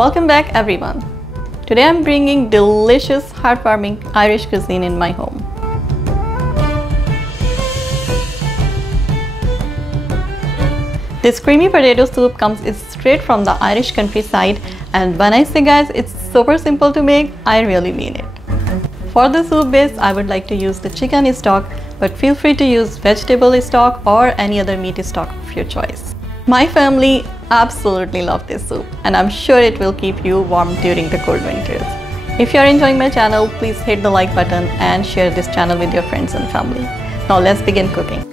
Welcome back everyone. Today I'm bringing delicious heartwarming Irish cuisine in my home. This creamy potato soup comes straight from the Irish countryside, and when I say guys it's super simple to make, I really mean it. For the soup base I would like to use the chicken stock, but feel free to use vegetable stock or any other meat stock of your choice. My family absolutely love this soup and I'm sure it will keep you warm during the cold winters. If you are enjoying my channel, please hit the like button and share this channel with your friends and family. Now let's begin cooking.